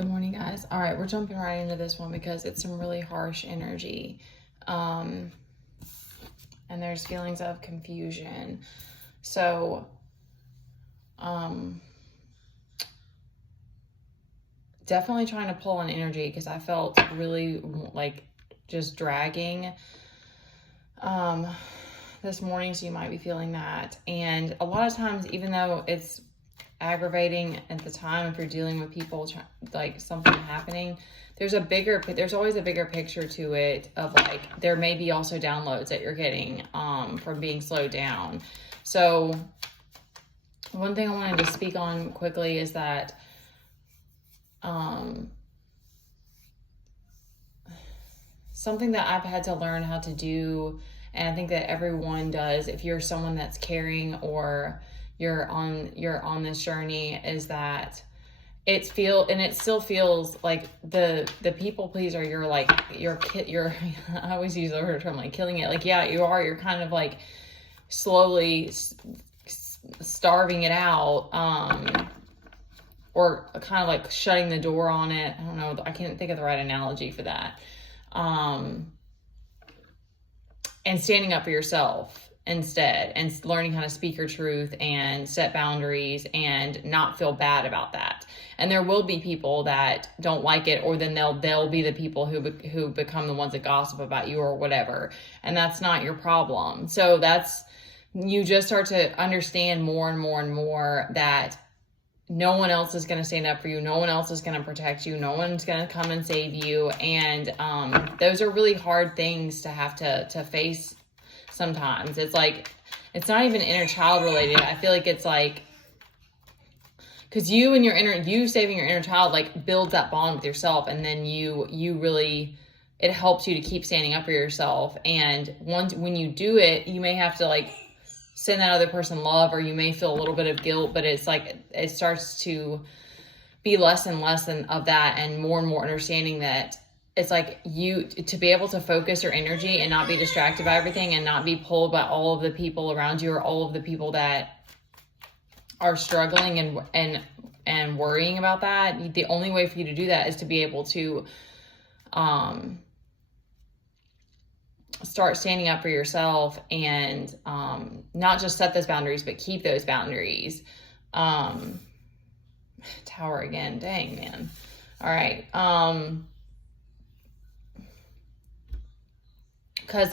Good morning, guys. All right, we're jumping right into this one because it's some really harsh energy. And there's feelings of confusion. So, definitely trying to pull on energy because I felt really like just dragging this morning. So you might be feeling that. And a lot of times, even though it's aggravating at the time, if you're dealing with people like something happening, there's always a bigger picture to it of like there may be also downloads that you're getting from being slowed down. So one thing I wanted to speak on quickly is that something that I've had to learn how to do, and I think that everyone does if you're someone that's caring or you're on this journey, is that it still feels like the people pleaser, you're I always use the word term like killing it. Like, yeah, you're kind of like slowly starving it out, or kind of like shutting the door on it. I don't know, I can't think of the right analogy for that. And standing up for yourself instead, and learning how to speak your truth and set boundaries and not feel bad about that. And there will be people that don't like it, or then they'll be the people who become the ones that gossip about you or whatever. And that's not your problem. So you just start to understand more and more and more that no one else is going to stand up for you. No one else is going to protect you. No one's going to come and save you. And those are really hard things to have to face sometimes. It's like, it's not even inner child related. I feel like it's like, because you saving your inner child like builds that bond with yourself. And then you really, it helps you to keep standing up for yourself. And when you do it, you may have to like send that other person love, or you may feel a little bit of guilt, but it's like it starts to be less and less of that, and more understanding that it's like you to be able to focus your energy and not be distracted by everything, and not be pulled by all of the people around you or all of the people that are struggling and worrying about that. The only way for you to do that is to be able to start standing up for yourself, and not just set those boundaries, but keep those boundaries. Tower again. Dang, man. All right. Because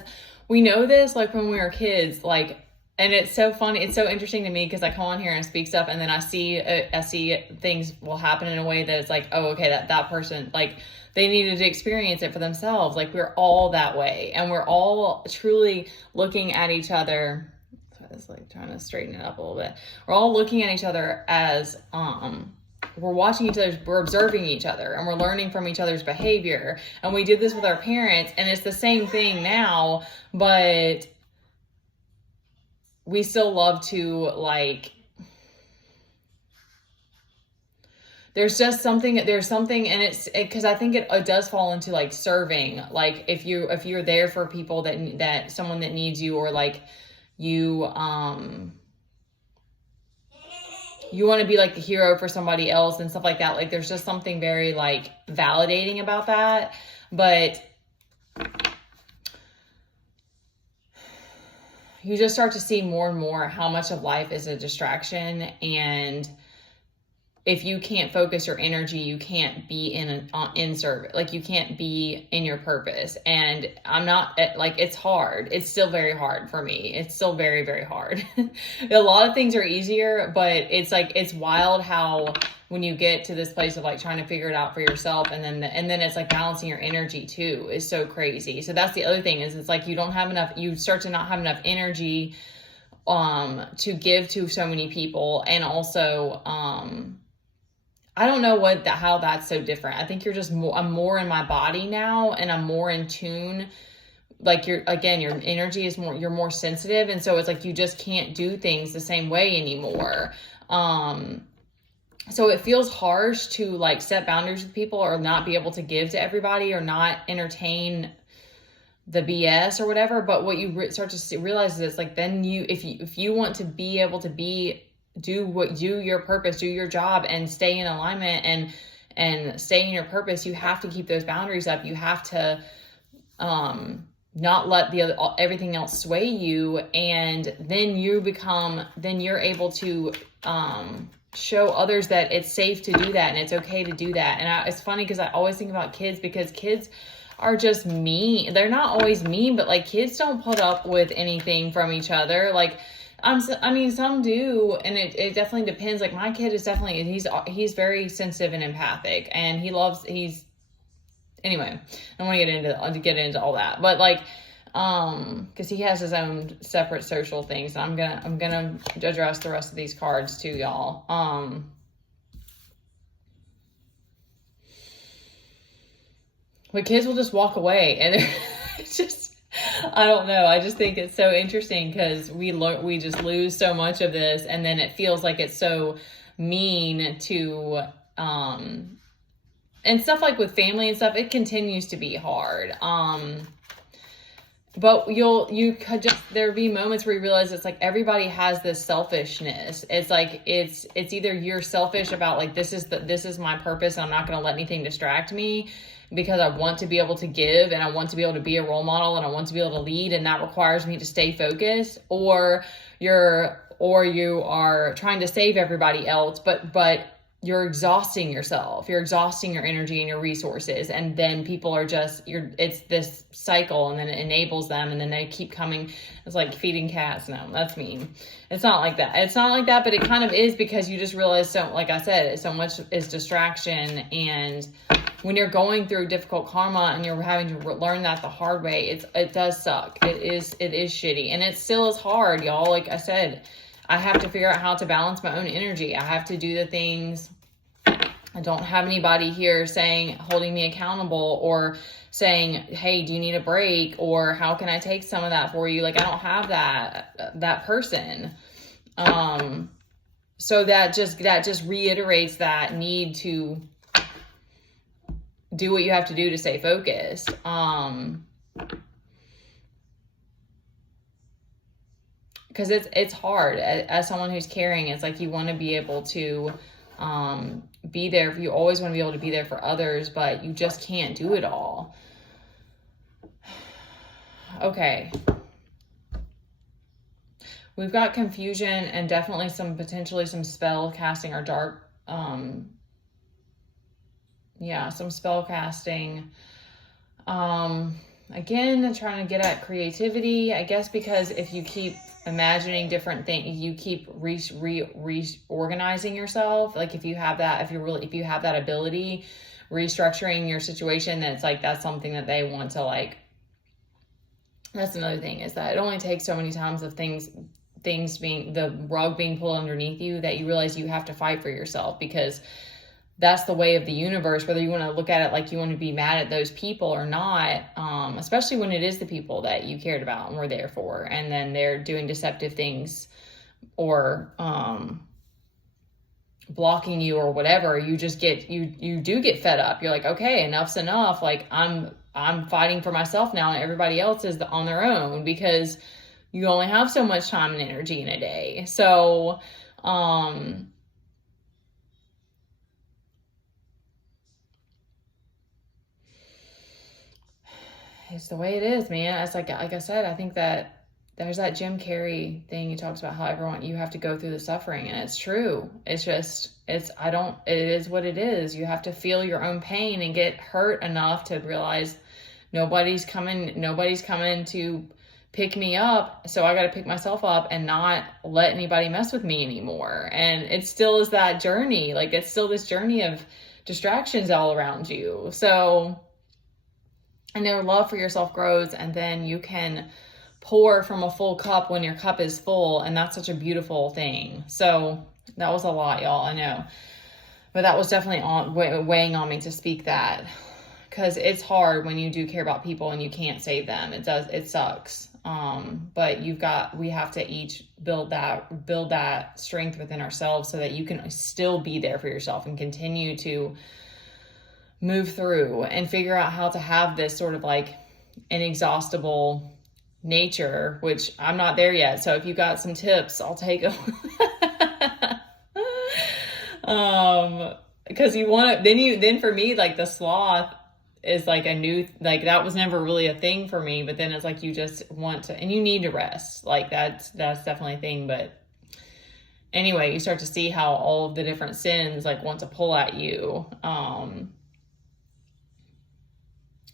we know this, like when we were kids, like, and it's so funny. It's so interesting to me because I come on here and speak stuff, and then I see things will happen in a way that it's like, oh, okay, that person, like, they needed to experience it for themselves. Like, we're all that way, and we're all truly looking at each other. So I was like trying to straighten it up a little bit. We're all looking at each other as we're watching each other, we're observing each other, and we're learning from each other's behavior. And we did this with our parents, and it's the same thing now, but we still love to like, there's something, and it's because I think it does fall into like serving. Like if you're there for people that someone that needs you, or like you want to be like the hero for somebody else and stuff like that. Like there's just something very like validating about that. But you just start to see more and more how much of life is a distraction, and if you can't focus your energy, you can't be in service. Like you can't be in your purpose. And I'm not like, it's hard. It's still very hard for me. It's still very, very hard. A lot of things are easier, but it's like, it's wild how when you get to this place of like trying to figure it out for yourself, and then it's like balancing your energy too is so crazy. So that's the other thing, is it's like you start to not have enough energy to give to so many people. And also I don't know how that's so different. I think I'm more in my body now, and I'm more in tune. Like your energy is more, you're more sensitive. And so it's like, you just can't do things the same way anymore. So it feels harsh to like set boundaries with people, or not be able to give to everybody, or not entertain the BS or whatever. But what you start to realize is it's like, then if you want to be able to do your purpose, do your job, and stay in alignment, and stay in your purpose, you have to keep those boundaries up. You have to not let everything else sway you. And then you're able to show others that it's safe to do that and it's okay to do that. And it's funny because I always think about kids, because kids are just mean. They're not always mean, but like kids don't put up with anything from each other. Like, I mean, some do, and it definitely depends. Like my kid is definitely, he's very sensitive and empathic, and anyway, I don't want to get into all that, but like, because he has his own separate social things. So I'm gonna address the rest of these cards too, y'all. But kids will just walk away, and it's just, I don't know. I just think it's so interesting because we just lose so much of this, and then it feels like it's so mean to, and stuff like with family and stuff, it continues to be hard. But you could just, there'll be moments where you realize it's like everybody has this selfishness. It's like, it's either you're selfish about like, this is my purpose and I'm not going to let anything distract me because I want to be able to give and I want to be able to be a role model and I want to be able to lead, and that requires me to stay focused, or you are trying to save everybody else, but you're exhausting yourself. You're exhausting your energy and your resources. And then people are it's this cycle, and then it enables them, and then they keep coming. It's like feeding cats. No, that's mean. It's not like that. It's not like that, but it kind of is, because you just realize, so like I said, so much is distraction. And when you're going through difficult karma and you're having to learn that the hard way, it does suck. It is shitty. And it still is hard, y'all. Like I said, I have to figure out how to balance my own energy. I have to do the things. I don't have anybody here holding me accountable, or saying, hey, do you need a break? Or how can I take some of that for you? Like, I don't have that person. So that just reiterates that need to do what you have to do to stay focused. Because it's hard as someone who's caring. It's like you want to be able to be there. You always want to be able to be there for others, but you just can't do it all. Okay. We've got confusion and definitely potentially some spell casting or dark, some spell casting. Again, trying to get at creativity, I guess, because if you keep imagining different things, you keep reorganizing yourself. Like if you have that ability, restructuring your situation, that's something that they want to like. That's another thing, is that it only takes so many times of things being, the rug being pulled underneath you, that you realize you have to fight for yourself, because that's the way of the universe, whether you want to look at it like you want to be mad at those people or not, especially when it is the people that you cared about and were there for, and then they're doing deceptive things or blocking you or whatever. You just you do get fed up. You're like, okay, enough's enough. Like I'm fighting for myself now, and everybody else is on their own, because you only have so much time and energy in a day. So, it's the way it is, man. It's like I said, I think that there's that Jim Carrey thing. He talks about how you have to go through the suffering, and it's true. It is what it is. You have to feel your own pain and get hurt enough to realize nobody's coming to pick me up. So I got to pick myself up and not let anybody mess with me anymore. And it still is that journey. Like it's still this journey of distractions all around you. So I know love for yourself grows, and then you can pour from a full cup when your cup is full. And that's such a beautiful thing. So that was a lot, y'all, I know. But that was definitely weighing on me to speak that, because it's hard when you do care about people and you can't save them. It sucks. But we have to each build that strength within ourselves so that you can still be there for yourself and continue to move through and figure out how to have this sort of like inexhaustible nature, which I'm not there yet. So if you got some tips, I'll take them. because you want to, then for me, like the sloth is like a new, like that was never really a thing for me, but then it's like you just want to, and you need to rest. Like that's definitely a thing. But anyway, you start to see how all of the different sins like want to pull at you.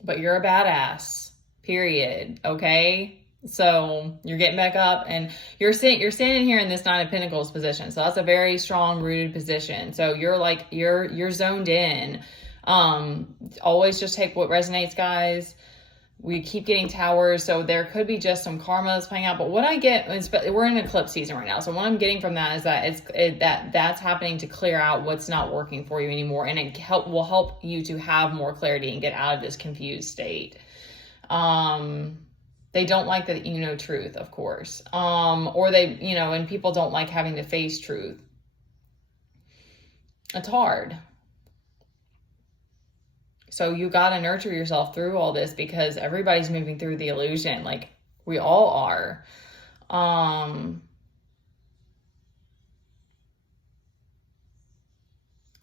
But you're a badass, period. Okay. So you're getting back up and you're standing here in this Nine of Pentacles position. So that's a very strong rooted position. So you're like, you're zoned in. Always just take what resonates, guys. We keep getting towers. So there could be just some karma that's playing out. But what I get is, we're in eclipse season right now. So what I'm getting from that is that that's happening to clear out what's not working for you anymore. And it will help you to have more clarity and get out of this confused state. They don't like that you know truth, of course. Or they, and people don't like having to face truth. It's hard. So you got to nurture yourself through all this because everybody's moving through the illusion. Like we all are. All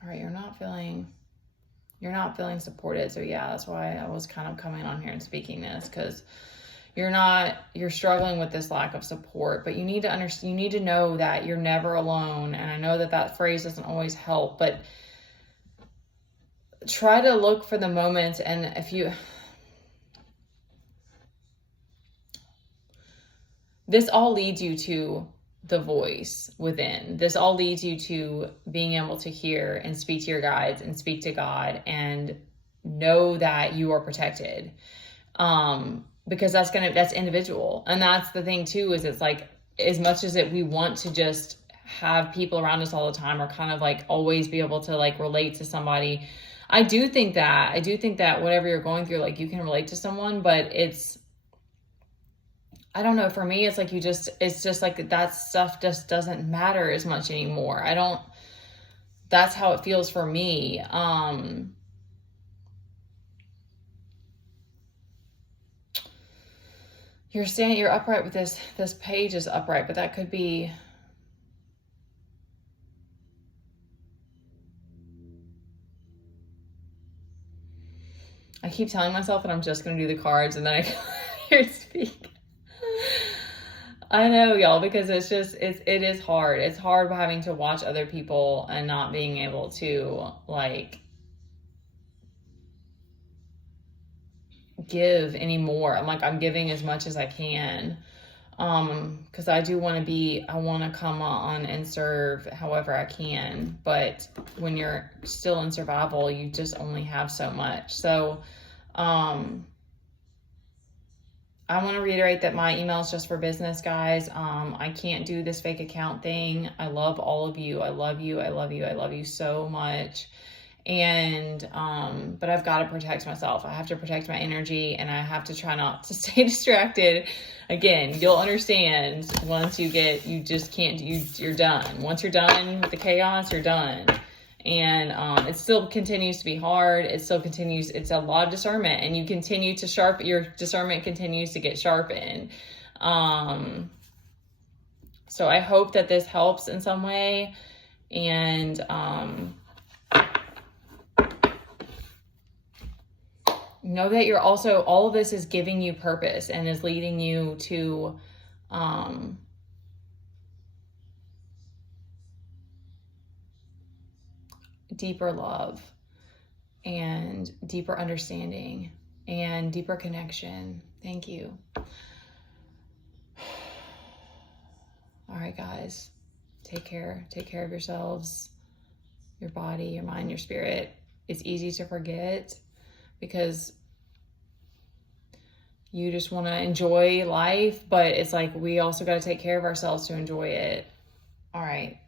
right. You're not feeling supported. So yeah, that's why I was kind of coming on here and speaking this, because you're struggling with this lack of support, but you need to understand, you need to know that you're never alone. And I know that phrase doesn't always help, but try to look for the moments. And this all leads you to the voice within. This all leads you to being able to hear and speak to your guides and speak to God and know that you are protected. Because that's individual. And that's the thing too, is it's like, as much as we want to just have people around us all the time or kind of like always be able to like relate to somebody. I do think that whatever you're going through, like you can relate to someone, but I don't know. For me, it's like it's just like that stuff just doesn't matter as much anymore. That's how it feels for me. You're upright with this page is upright, but that could be, I keep telling myself that I'm just going to do the cards and then I hear it speak. I know, y'all, because it is hard. It's hard having to watch other people and not being able to like give anymore. I'm giving as much as I can. Because I want to come on and serve however I can. But when you're still in survival, you just only have so much. So, I want to reiterate that my email is just for business, guys. I can't do this fake account thing. I love all of you. I love you. I love you. I love you so much. And, but I've got to protect myself. I have to protect my energy and I have to try not to stay distracted. Again, you'll understand once you just can't, you're done. Once you're done with the chaos, you're done. And, it still continues to be hard. It's a lot of discernment and you continue to your discernment continues to get sharpened. So I hope that this helps in some way. And, know that you're also, all of this is giving you purpose and is leading you to, deeper love and deeper understanding and deeper connection. Thank you. All right, guys, take care of yourselves, your body, your mind, your spirit. It's easy to forget because you just want to enjoy life, but it's like we also got to take care of ourselves to enjoy it. All right.